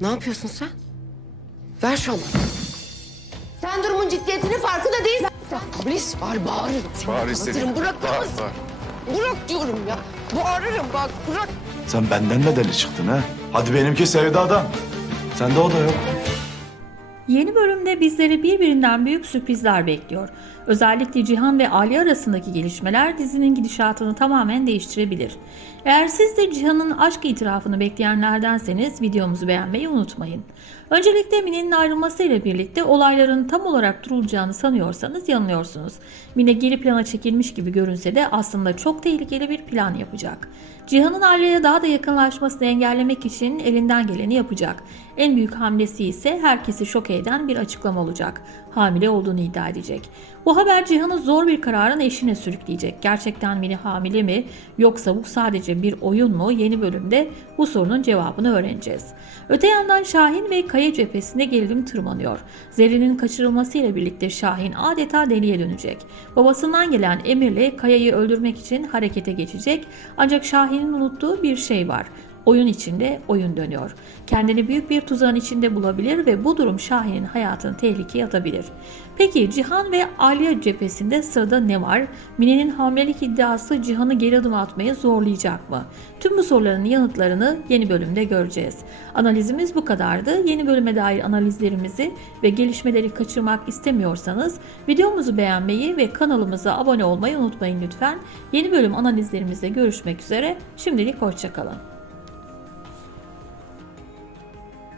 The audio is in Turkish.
Ne yapıyorsun sen? Ver şu anahtarı. Sen durumun ciddiyetinin farkında değilsin. Bırak polis var bağırırım. seni. Bağır istediğin. Bırakır Bağır, bağır. Bırak diyorum ya. Bağırırım bak bırak. Sen benden de deli çıktın ha. Hadi benimki sevdadan. Sende o da yok. Yeni bölümde bizleri birbirinden büyük sürprizler bekliyor. Özellikle Cihan ve Ali arasındaki gelişmeler dizinin gidişatını tamamen değiştirebilir. Eğer siz de Cihan'ın aşk itirafını bekleyenlerdenseniz videomuzu beğenmeyi unutmayın. Öncelikle Mine'nin ayrılmasıyla birlikte olayların tam olarak durulacağını sanıyorsanız yanılıyorsunuz. Mine geri plana çekilmiş gibi görünse de aslında çok tehlikeli bir plan yapacak. Cihan'ın Ali'ye daha da yakınlaşmasını engellemek için elinden geleni yapacak. En büyük hamlesi ise herkesi şok eden bir açıklama olacak. Hamile olduğunu iddia edecek. Bu haber Cihan'ı zor bir kararın eşine sürükleyecek. Gerçekten Mine hamile mi yoksa bu sadece bir oyun mu? Yeni bölümde bu sorunun cevabını öğreneceğiz. Öte yandan Şahin ve Kaya cephesinde gerilim tırmanıyor. Zerrin'in kaçırılmasıyla birlikte Şahin adeta deliye dönecek. Babasından gelen emirle Kaya'yı öldürmek için harekete geçecek. Ancak Şahin'in unuttuğu bir şey var. Oyun içinde oyun dönüyor. Kendini büyük bir tuzağın içinde bulabilir ve bu durum Şahin'in hayatını tehlikeye atabilir. Peki Cihan ve Aliye cephesinde sırada ne var? Mine'nin hamilelik iddiası Cihan'ı geri adım atmaya zorlayacak mı? Tüm bu soruların yanıtlarını yeni bölümde göreceğiz. Analizimiz bu kadardı. Yeni bölüme dair analizlerimizi ve gelişmeleri kaçırmak istemiyorsanız videomuzu beğenmeyi ve kanalımıza abone olmayı unutmayın lütfen. Yeni bölüm analizlerimizde görüşmek üzere. Şimdilik hoşçakalın.